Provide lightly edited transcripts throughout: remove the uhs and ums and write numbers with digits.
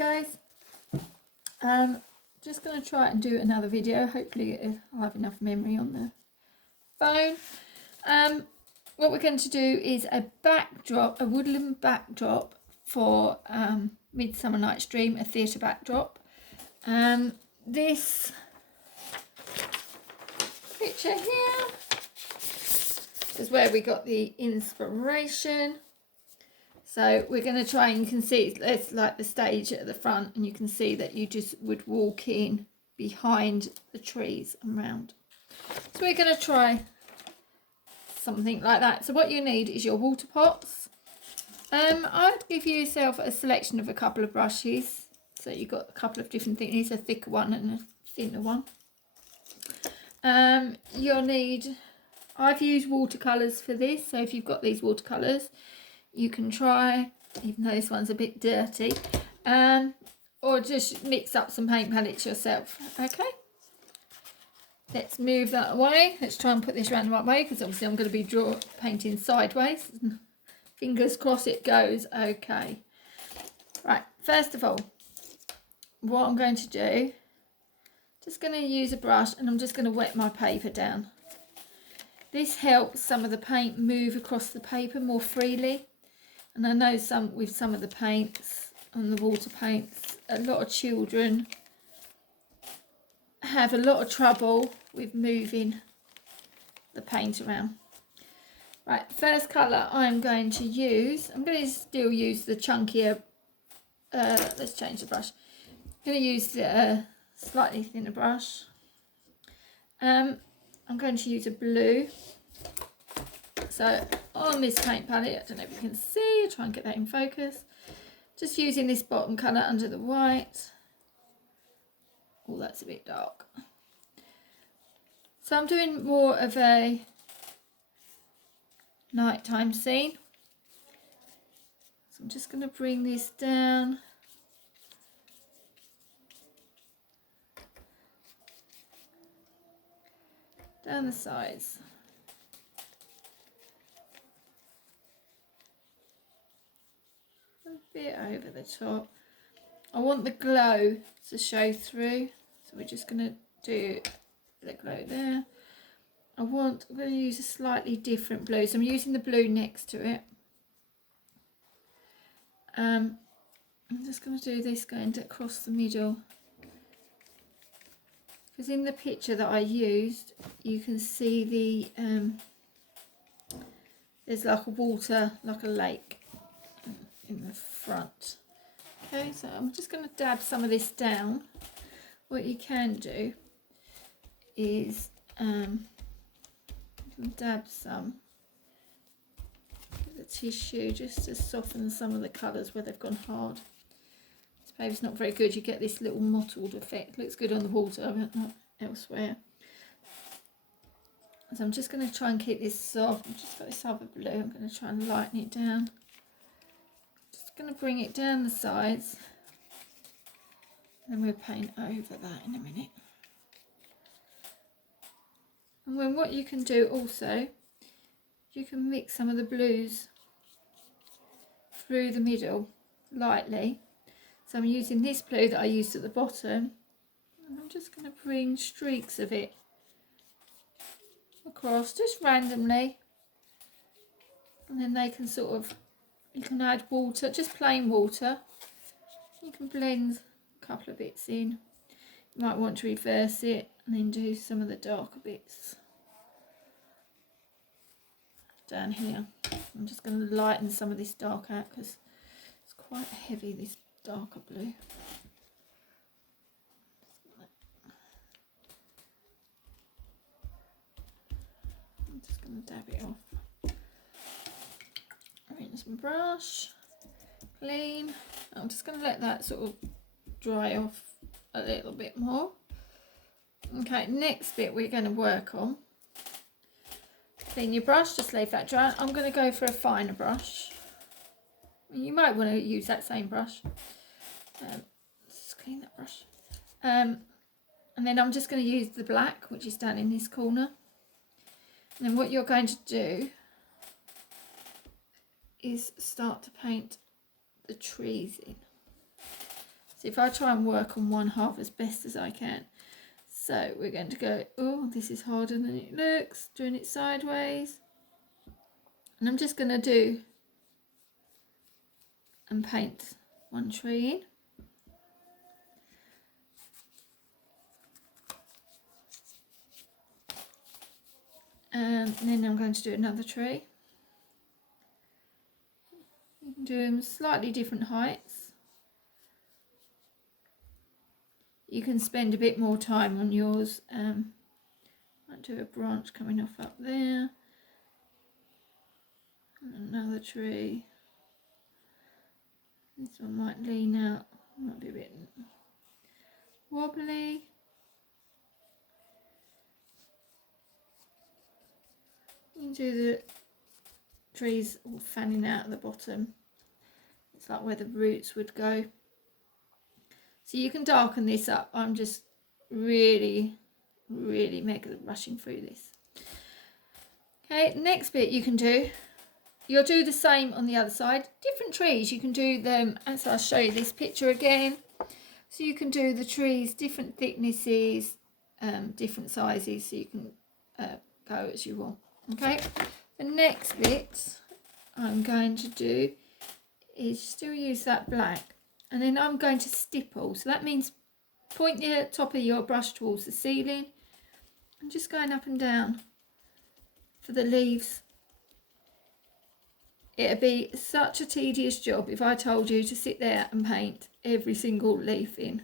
guys, just going to try and do another video. Hopefully I'll have enough memory on the phone. What we're going to do is a backdrop, a woodland backdrop for Midsummer Night's Dream, a theatre backdrop. This picture here is where we got the inspiration. So we're going to try, and you can see it's like the stage at the front, and you can see that you just would walk in behind the trees and round. So we're going to try something like that. So what you need is your water pots. I'd give yourself a selection of a couple of brushes. So you've got a couple of different things, a thicker one and a thinner one. You'll need, I've used watercolours for this, so if you've got these watercolours, you can try, even though this one's a bit dirty, or just mix up some paint palettes yourself. Okay, let's move that away. Let's try and put this around the right way, because obviously I'm going to be painting sideways. Fingers crossed it goes okay. Right, first of all, what I'm going to do, just going to use a brush, and I'm just going to wet my paper down. This helps some of the paint move across the paper more freely. And I know with some of the paints and the water paints, a lot of children have a lot of trouble with moving the paint around. Right, first colour I'm going to use, I'm going to still use the chunkier, let's change the brush. I'm going to use the slightly thinner brush. I'm going to use a blue. So on this paint palette, I don't know if you can see, I'll try and get that in focus. Just using this bottom colour under the white. Oh, that's a bit dark. So I'm doing more of a nighttime scene. So I'm just going to bring this down. Down the sides. A bit over the top. I want the glow to show through, so we're just going to do the glow there. I'm going to use a slightly different blue, so I'm using the blue next to it. I'm just going to do this going across the middle, because in the picture that I used, you can see the there's like a water, like a lake in the front. Okay, so I'm just going to dab some of this down. What you can do is you can dab some with the tissue just to soften some of the colours where they've gone hard. This paper's not very good, you get this little mottled effect. Looks good on the water but not elsewhere. So I'm just going to try and keep this soft. I've just got this other blue, I'm going to try and lighten it down. Just going to bring it down the sides, and then we'll paint over that in a minute. And then what you can do also, you can mix some of the blues through the middle lightly. So I'm using this blue that I used at the bottom, and I'm just going to bring streaks of it across just randomly, and then they can sort of, you can add water, just plain water. You can blend a couple of bits in. You might want to reverse it and then do some of the darker bits down here. I'm just going to lighten some of this dark out because it's quite heavy, this darker blue. I'm just going to dab it off. Rinse my brush, clean. I'm just going to let that sort of dry off a little bit more. Okay, next bit we're going to work on. Clean your brush, just leave that dry. I'm going to go for a finer brush. You might want to use that same brush. Just clean that brush. And then I'm just going to use the black, which is down in this corner. And then what you're going to do is start to paint the trees in. So if I try and work on one half as best as I can. So we're going to go, oh, this is harder than it looks, doing it sideways. And I'm just going to do and paint one tree in. And then I'm going to do another tree. You can do them slightly different heights. You can spend a bit more time on yours. Might do a branch coming off up there. And another tree. This one might lean out, might be a bit wobbly. You can do the trees all fanning out at the bottom. It's like where the roots would go. So you can darken this up. I'm just really mega rushing through this. Okay, next bit you can do, you'll do the same on the other side. Different trees, you can do them, as I'll show you this picture again. So you can do the trees, different thicknesses, different sizes, so you can go as you want. Okay, the next bit I'm going to do is still use that black, and then I'm going to stipple. So that means point the top of your brush towards the ceiling and just going up and down for the leaves. It'd be such a tedious job if I told you to sit there and paint every single leaf in.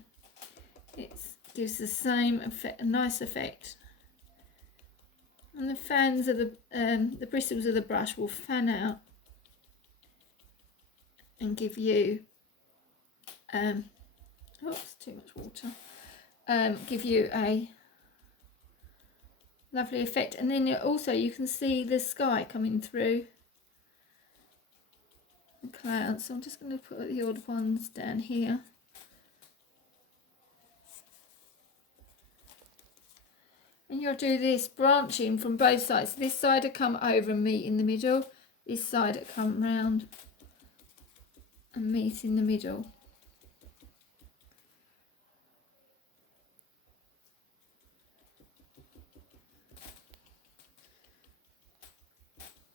It gives the same effect, a nice effect. And the fans of the bristles of the brush will fan out and give you, oops, too much water. Give you a lovely effect. And then also you can see the sky coming through the clouds. So I'm just going to put the odd ones down here. And you'll do this branching from both sides. This side will come over and meet in the middle. This side will come round and meet in the middle.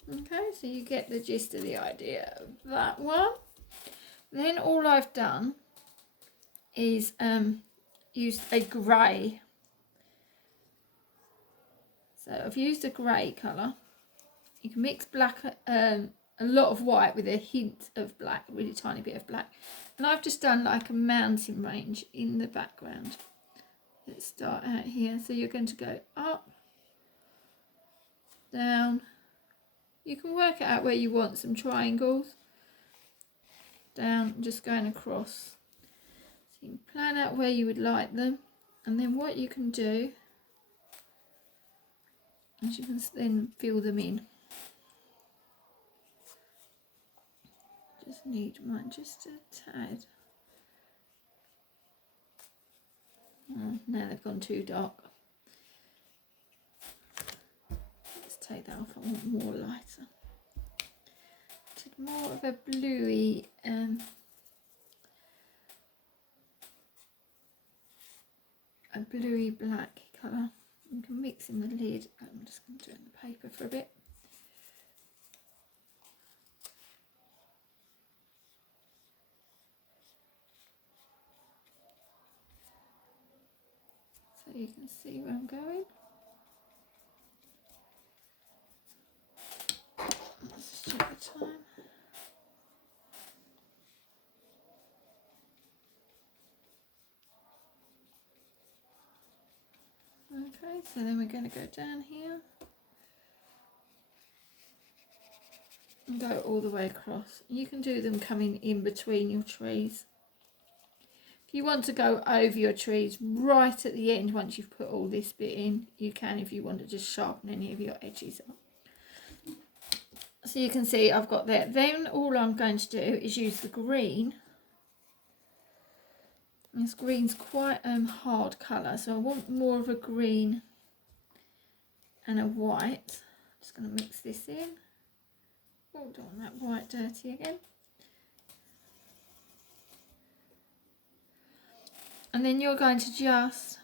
Okay, so you get the gist of the idea of that one. Then all I've done is used a grey. So I've used a grey colour. You can mix black, a lot of white with a hint of black, a really tiny bit of black. And I've just done like a mountain range in the background. Let's start out here. So you're going to go up, down. You can work it out where you want some triangles. Down, just going across. So you can plan out where you would like them. And then what you can do, as you can then fill them in. Just need mine just a tad. Oh, now they've gone too dark. Let's take that off. I want more lighter. More of a bluey black colour. You can mix in the lid. I'm just going to do it in the paper for a bit. So you can see where I'm going. Let's just check the time. Okay, so then we're going to go down here and go all the way across. You can do them coming in between your trees. If you want to go over your trees right at the end, once you've put all this bit in, you can if you want to just sharpen any of your edges up. So you can see I've got that. Then all I'm going to do is use the green. This green's quite hard colour, so I want more of a green and a white. I'm just going to mix this in. Oh, don't want that white dirty again. And then you're going to just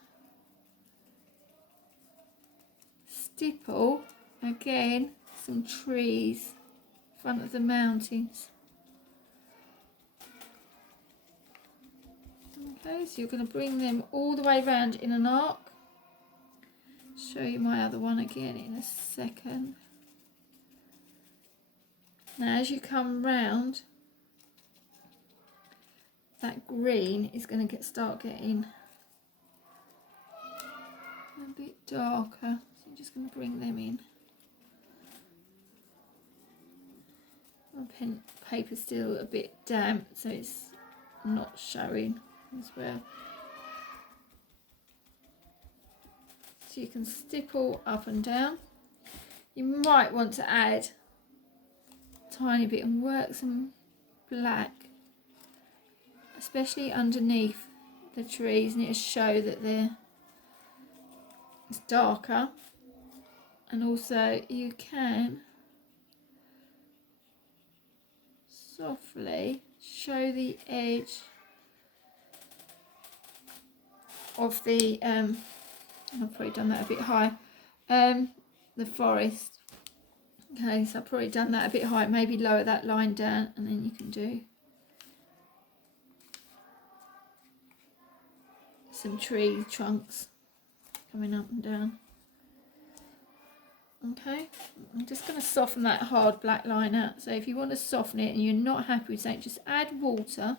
stipple again some trees in front of the mountains. Okay, so you're going to bring them all the way around in an arc. Show you my other one again in a second. Now as you come round, that green is going to start getting a bit darker. So I'm just going to bring them in. My pen paper's still a bit damp, so it's not showing as well. So you can stipple up and down. You might want to add a tiny bit and work some black, especially underneath the trees, and it'll show that it's darker. And also you can softly show the edge of the I've probably done that a bit high, the forest. Okay, so I've probably done that a bit high. Maybe lower that line down, and then you can do some tree trunks coming up and down. Okay, I'm just going to soften that hard black line out. So if you want to soften it and you're not happy with something, just add water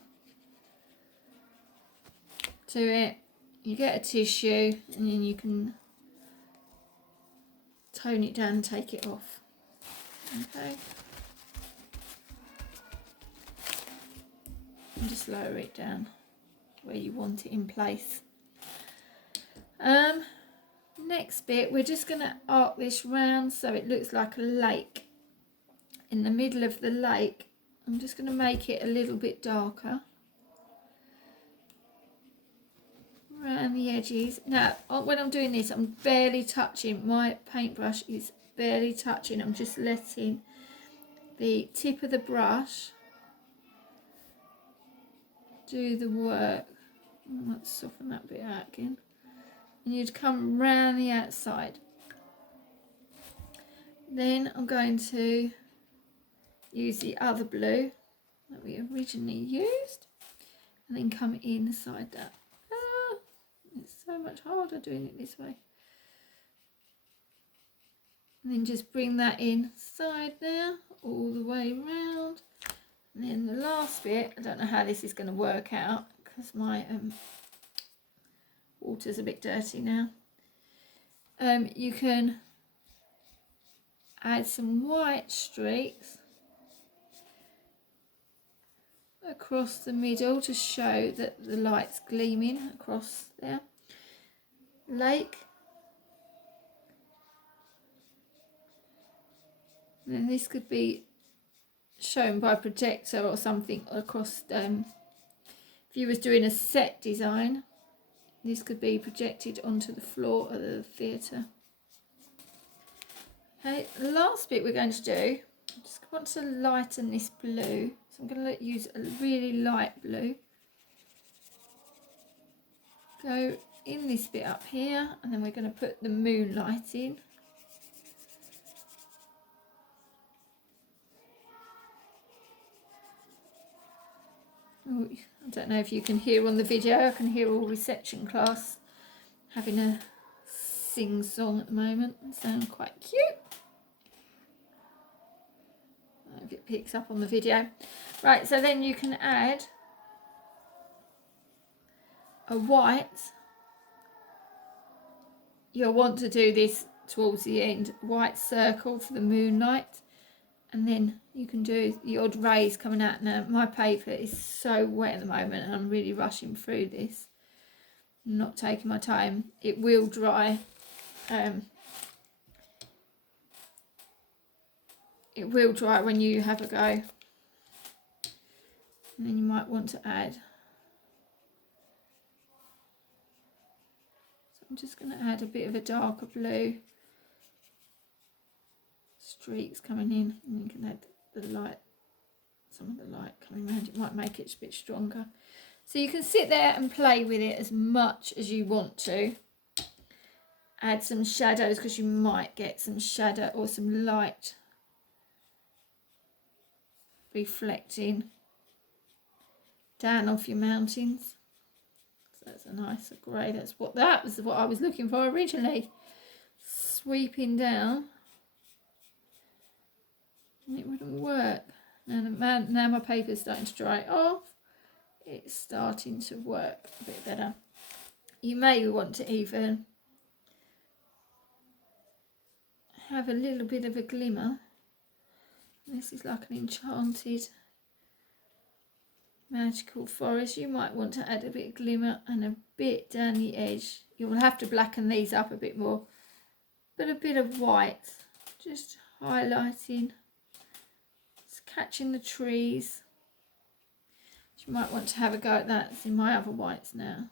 to it. You get a tissue and then you can tone it down and take it off. Okay, and just lower it down where you want it in place. Next bit, we're just going to arc this round so it looks like a lake. In the middle of the lake, I'm just going to make it a little bit darker around the edges. Now, when I'm doing this, I'm barely touching, my paintbrush is barely touching. I'm just letting the tip of the brush do the work. Let's soften that bit out again. And you'd come round the outside. Then I'm going to use the other blue that we originally used and then come inside that. It's so much harder doing it this way. And then just bring that inside there all the way around. And then the last bit, I don't know how this is going to work out because my water's a bit dirty now. You can add some white streaks across the middle to show that the light's gleaming across there. Lake. And then this could be shown by a projector or something across, if you was doing a set design, this could be projected onto the floor of the theatre. Okay, the last bit we're going to do, I just want to lighten this blue, so I'm going to use a really light blue. Go in this bit up here, and then we're going to put the moonlight in. Oh, I don't know if you can hear on the video, I can hear all reception class having a sing-song at the moment. They sound quite cute. I hope it picks up on the video. Right, so then you can add a white. You'll want to do this towards the end, white circle for the moonlight. And then you can do the odd rays coming out. Now, my paper is so wet at the moment and I'm really rushing through this. I'm not taking my time. It will dry. It will dry when you have a go. And then you might want to add. So I'm just going to add a bit of a darker blue. Streaks coming in, and you can add the light, some of the light coming around. It might make it a bit stronger. So you can sit there and play with it as much as you want to. Add some shadows because you might get some shadow or some light reflecting down off your mountains. So that's a nice grey. That was what I was looking for originally. Sweeping down. And it wouldn't work. Now my paper's starting to dry off. It's starting to work a bit better. You may want to even have a little bit of a glimmer. This is like an enchanted magical forest. You might want to add a bit of glimmer and a bit down the edge. You'll have to blacken these up a bit more, but a bit of white, just highlighting, just catching the trees. You might want to have a go at that. It's in my other whites now.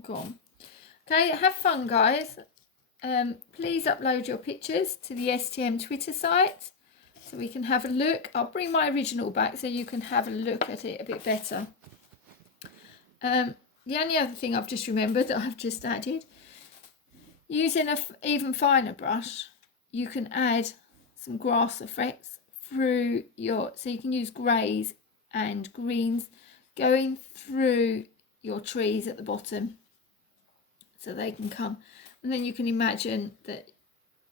Gone. Okay, have fun, guys. Please upload your pictures to the STM Twitter site so we can have a look. I'll bring my original back so you can have a look at it a bit better. The only other thing I've just remembered that I've just added, using an even finer brush, you can add some grass effects through so you can use greys and greens going through your trees at the bottom so they can come. And then you can imagine that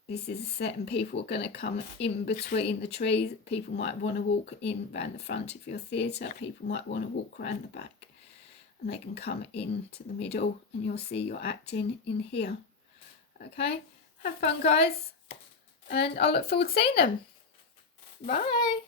this is a set and people are going to come in between the trees. People might want to walk in around the front if you're theatre. People might want to walk around the back. And they can come into the middle and you'll see your acting in here. Okay, have fun, guys. And I look forward to seeing them. Bye.